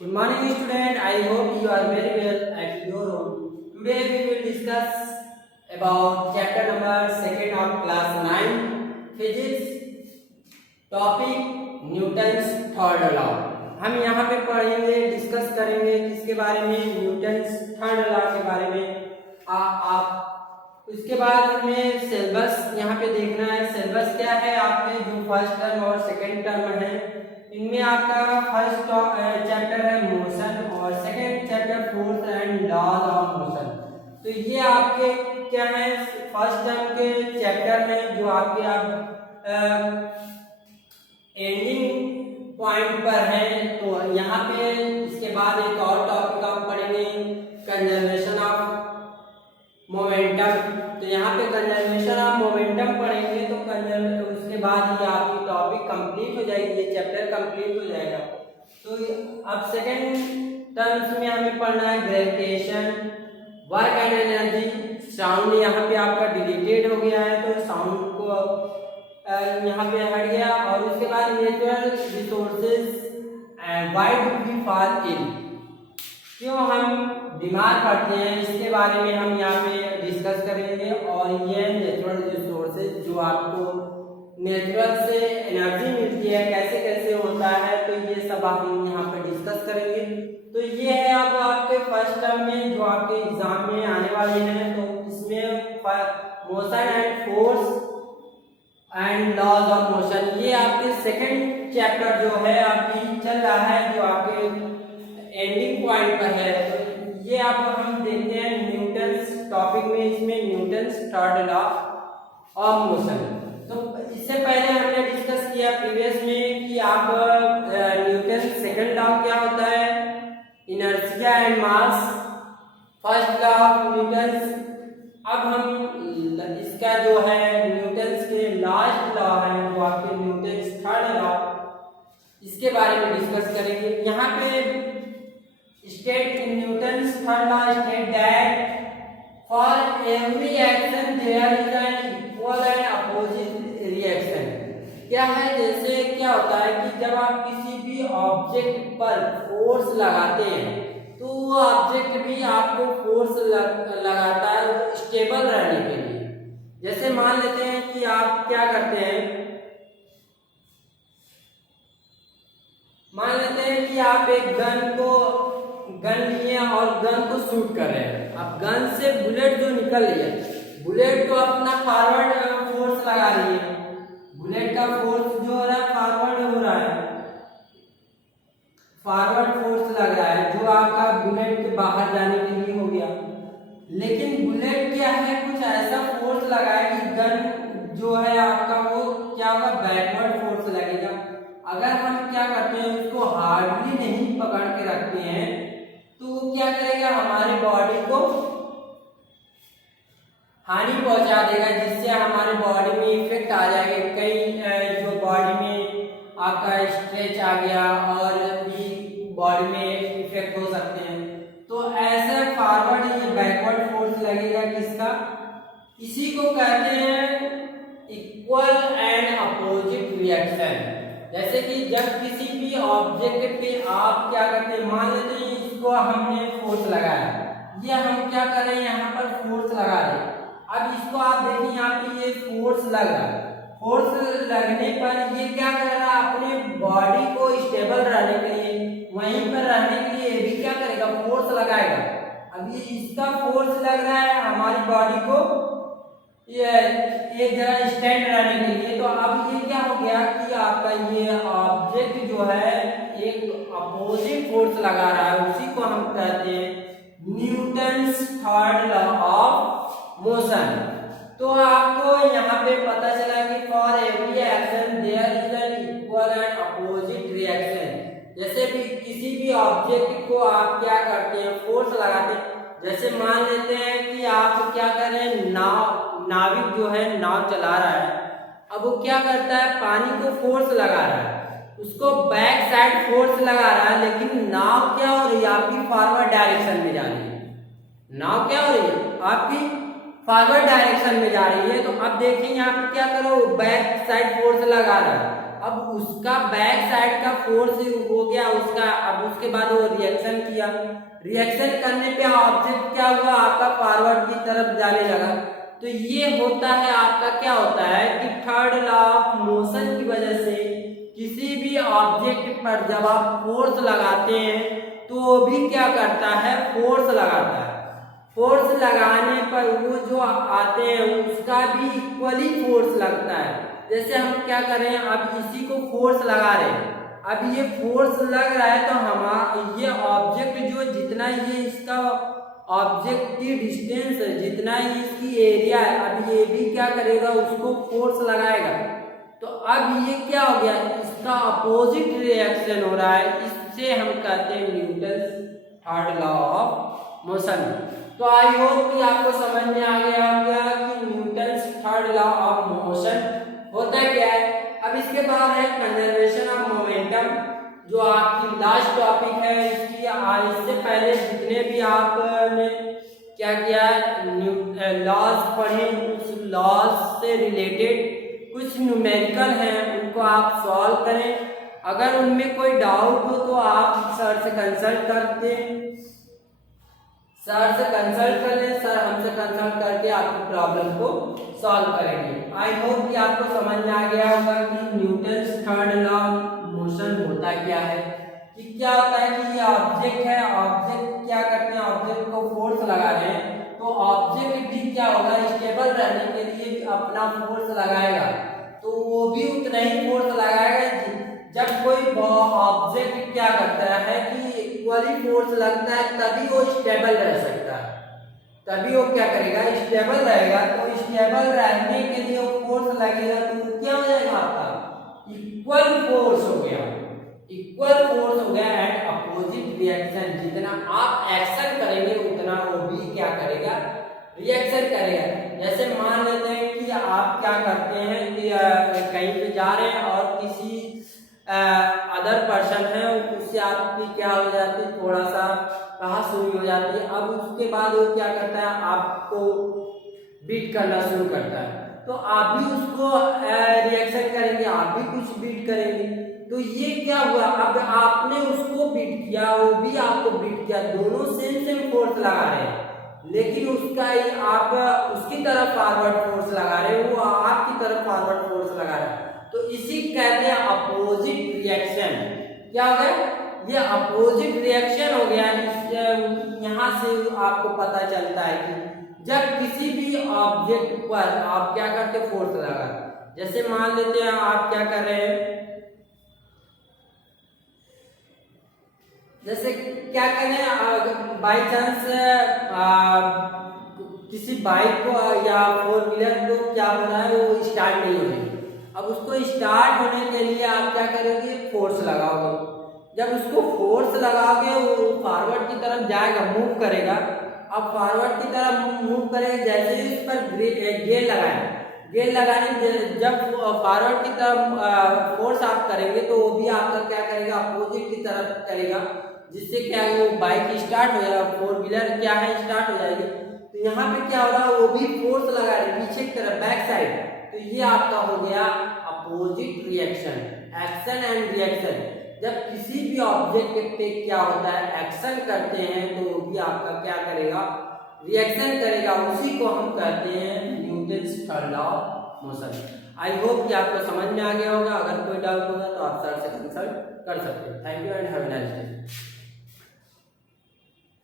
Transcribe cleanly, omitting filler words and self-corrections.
Good morning, student. I hope you are very well at your home. Today we will discuss about chapter number second of class 9 physics. Topic Newton's third law. हम यहाँ पे पढ़ेंगे, discuss करेंगे किसके बारे में, Newton's third law के बारे में। आप उसके बाद हमें सिलेबस यहाँ पे देखना है। सिलेबस क्या है आपके, जो फर्स्ट टर्म और सेकंड टर्म है, इनमें आपका फर्स्ट चैप्टर है मोशन और second chapter force and laws of motion. तो ये आपके क्या है, फर्स्ट टर्म के चैप्टर में जो आपके आप एंडिंग पॉइंट पर है। तो यहाँ पे इसके बाद एक और टॉपिक आप पढ़ेंगे, कंजर्वेशन ऑफ मोमेंटम। तो यहाँ पे कंजर्वेशन ऑफ मोमेंटम पढ़ेंगे तो उसके बाद ही आपकी टॉपिक कंप्लीट हो जाएगी, ये चैप्टर कंप्लीट हो जाएगा। तो अब सेकंड टर्म्स में हमें पढ़ना है gravitation, work and energy. Sound यहाँ पे आपका डिलीटेड हो गया है, तो साउंड को यहाँ पे हट गया। और उसके बाद natural resources and why do we fall ill, क्यों हम बीमार पड़ते हैं, इसके बारे में हम यहाँ पे डिस्कस करेंगे। और ये नेचुरल रिसोर्सेज जो आपको नेचुरल से एनर्जी मिलती है, कैसे कैसे होता है, तो ये सब हम यहाँ पे डिस्कस करेंगे। तो ये है अब आपके फर्स्ट टर्म में जो आपके एग्जाम में आने वाले हैं। तो इसमें motion and force and laws of motion, ये आपके सेकंड चैप्टर जो है आपकी चल रहा है, जो आपके एंडिंग पॉइंट पर है। तो ये आप हम देखते हैं न्यूटन्स टॉपिक में, इसमें Newton's third law of motion. तो इससे पहले हमने डिस्कस किया प्रीवियस में कि आप न्यूटन सेकंड लॉ क्या होता है, inertia and mass, first law of Newton's. अब हम इसका जो है न्यूटन्स के लास्ट लॉ है, जो आपके न्यूटन्स थर्ड लॉ, इसके बारे में डिस्कस करेंगे। यहाँ पे state in Newton's third law state that for every action there is an equal and opposite reaction. क्या है, जैसे क्या होता है कि जब आप किसी भी ऑब्जेक्ट पर फोर्स लगाते हैं तो वो ऑब्जेक्ट भी आपको फोर्स लगाता है स्टेबल रहने के लिए। जैसे मान लेते हैं कि आप क्या करते हैं, मान लेते हैं कि आप एक गन लिए और गन को शूट कर रहे हैं। अब गन से बुलेट जो निकल रही है, बुलेट तो अपना फॉरवर्ड फोर्स लगा रही है, बुलेट का फोर्स जो हो रहा है फॉरवर्ड हो रहा है, फॉरवर्ड फोर्स लग रहा है जो आपका बुलेट के बाहर जाने के लिए हो गया। लेकिन बुलेट क्या है, कुछ ऐसा फोर्स लगाए कि गन जो है आपका वो क्या होगा, बैकवर्ड फोर्स लगेगा। अगर हम क्या करते हैं, उसको हार्डली नहीं पकड़ के रखते हैं तो वो क्या करेगा, हमारे बॉडी को हानि पहुंचा देगा, जिससे हमारे बॉडी में इफेक्ट आ जाएगा। कई जो बॉडी में आपका स्ट्रेच आ गया और भी बॉडी में इफेक्ट हो सकते हैं। तो ऐसे फॉरवर्ड या बैकवर्ड फोर्स लगेगा किसका, इसी को कहते हैं इक्वल एंड अपोजिट रिएक्शन। जैसे कि जब किसी भी ऑब्जेक्ट पे आप क्या करते हैं, मान लेते हैं इसको हमने फोर्स लगाया, ये हम क्या कर रहे हैं, यहाँ पर फोर्स लगा रहे हैं। अब इसको आप देखिए, यहाँ पे ये फोर्स लग रहा है, फोर्स लगने पर ये क्या कर रहा है, अपने बॉडी को स्टेबल रहने के लिए, वहीं पर रहने के लिए भी क्या करेगा, फोर्स लगाएगा। अब ये इसका फोर्स लग रहा है हमारी बॉडी को ये एक जगह स्टैंड रहने के लिए। तो अब ये क्या हो गया कि आपका ये ऑब्जेक्ट जो है एक अपोजिट फोर्स लगा रहा है, उसी को हम कहते हैं Newton's third law of motion. तो आपको यहाँ पे पता चला कि for every action there is an equal and opposite reaction. जैसे भी किसी भी ऑब्जेक्ट को आप क्या करते हैं, फोर्स लगाते हैं। जैसे मान लेते हैं कि आप क्या कर रहे हैं, नाविक जो है नाव चला रहा है, अब वो क्या करता है, पानी को फोर्स लगा रहा है, उसको बैक साइड फोर्स लगा रहा है, लेकिन नाव क्या हो रही है, आपकी फॉरवर्ड डायरेक्शन में जा रही है। नाव क्या हो रही है, आपकी फॉरवर्ड डायरेक्शन में जा रही है। तो अब देखिए यहाँ पे क्या करो, बैक साइड फोर्स लगा रहा है, अब उसका बैक साइड का फोर्स हो गया उसका, अब उसके बाद वो रिएक्शन किया, रिएक्शन करने पे ऑब्जेक्ट क्या हुआ आपका फॉरवर्ड की तरफ जाने लगा। तो ये होता है आपका क्या होता है कि थर्ड लॉ ऑफ मोशन की वजह से किसी भी ऑब्जेक्ट पर जब आप फोर्स लगाते हैं तो वो भी क्या करता है, फोर्स लगाता है। फोर्स लगाने पर वो जो आते हैं उसका भी इक्वली फोर्स लगता है। जैसे हम क्या कर रहे हैं, अब इसी को फोर्स लगा रहे हैं, अब ये फोर्स लग रहा है तो हमारा ये ऑब्जेक्ट जो जितना ये इसका ऑब्जेक्ट की डिस्टेंस है, जितना ही इसकी एरिया है, अब ये भी क्या करेगा, उसको फोर्स लगाएगा। तो अब ये क्या हो गया, इसका अपोजिट रिएक्शन हो रहा है, इससे हम कहते हैं Newton third law of motion. तो आई होप कि आपको समझ में आ गया होगा कि Newton third law of motion होता क्या है। अब इसके बाद है कंजर्वेशन ऑफ मोमेंटम, जो आपकी लास्ट टॉपिक है। इससे पहले जितने भी आपने क्या किया लॉज पढ़े, उस लॉज से रिलेटेड कुछ न्यूमेरिकल हैं उनको आप सॉल्व करें। अगर उनमें कोई डाउट हो तो आप सर से कंसल्ट करते हैं, सर से कंसल्ट कर लें, सर हमसे कंसल्ट करके आपकी प्रॉब्लम को सॉल्व करेंगे। आई होप कि आपको समझ में आ गया होगा कि न्यूटन थर्ड लॉ मोशन होता क्या है, कि क्या होता है कि ये ऑब्जेक्ट है, ऑब्जेक्ट क्या करते हैं, ऑब्जेक्ट को फोर्स लगा रहे हैं तो ऑब्जेक्ट भी क्या होगा, स्टेबल रहने के लिए भी अपना फोर्स लगाएगा। तो वो भी उतना ही फोर्स लगाएगा जब कोई ऑब्जेक्ट क्या करता है कि इक्वली फोर्स लगता है तभी वो स्टेबल रह सकता है, तभी वो क्या करेगा, स्टेबल रहेगा। तो स्टेबल रहने के लिए वो फोर्स लगेगा तो क्या हो जाएगा, आपका इक्वल फोर्स हो गया, इक्वल फोर्स हो गया एंड अपोजिट रिएक्शन। जितना आप एक्शन करेंगे उतना वो भी क्या करेगा, रिएक्शन करेगा। जैसे मान लेते हैं कि आप क्या करते हैं कि कहीं पे जा रहे हैं और किसी अदर पर्सन है उससे आपकी क्या हो जाती है, थोड़ा सा बहस हुई हो जाती है। अब उसके बाद वो क्या करता है, आपको बीट करना शुरू करता है, तो आप भी उसको रिएक्शन करेंगे, आप भी कुछ बीट करेंगे। तो ये क्या हुआ, अब आपने उसको बीट किया, वो भी आपको बीट किया, दोनों सेम सेम फोर्स लगा रहे हैं, लेकिन उसका ही आप उसकी तरफ फॉरवर्ड फोर्स लगा रहे हैं, वो आपकी तरफ फॉरवर्ड फोर्स लगा रहे हैं। तो इसी कहते हैं अपोजिट रिएक्शन। क्या हो गया, ये अपोजिट रिएक्शन हो गया। यहाँ से आपको पता चलता है कि जब किसी भी ऑब्जेक्ट पर आप क्या करते, फोर्स लगा, जैसे मान लेते हैं आप क्या कर रहे हैं, जैसे क्या करें, बाई चांस किसी बाइक को या फोर व्हीलर को क्या हो रहा है, वो स्टार्ट नहीं हो रही। अब उसको स्टार्ट होने के लिए आप क्या करोगे, फोर्स लगाओगे। जब उसको फोर्स लगाओगे वो फॉरवर्ड की तरफ जाएगा, मूव करेगा। अब फॉरवर्ड की तरफ मूव करेगा, जैसे ही उस पर गेयर लगाए, गेयर लगाने जब फॉरवर्ड की तरफ फोर्स आप करेंगे तो वो भी आपका क्या करेगा, अपोजिट की तरफ करेगा, जिससे क्या है वो बाइक स्टार्ट हो जाएगा, फोर व्हीलर क्या है स्टार्ट हो जाएगी। तो यहाँ पे क्या हो रहा है, वो भी फोर्स लगा रहे पीछे की तरफ, बैक साइड। तो ये आपका हो गया opposite reaction, action and reaction. जब किसी भी ऑब्जेक्ट पे क्या होता है, एक्शन करते हैं तो वो भी आपका क्या करेगा, रिएक्शन करेगा। उसी को हम कहते हैं Newton's third law of motion. I hope कि आपको समझ में आ गया होगा। अगर कोई डाउट होगा तो आप सर से कंसल्ट कर सकते हैं। Thank you and have a nice day.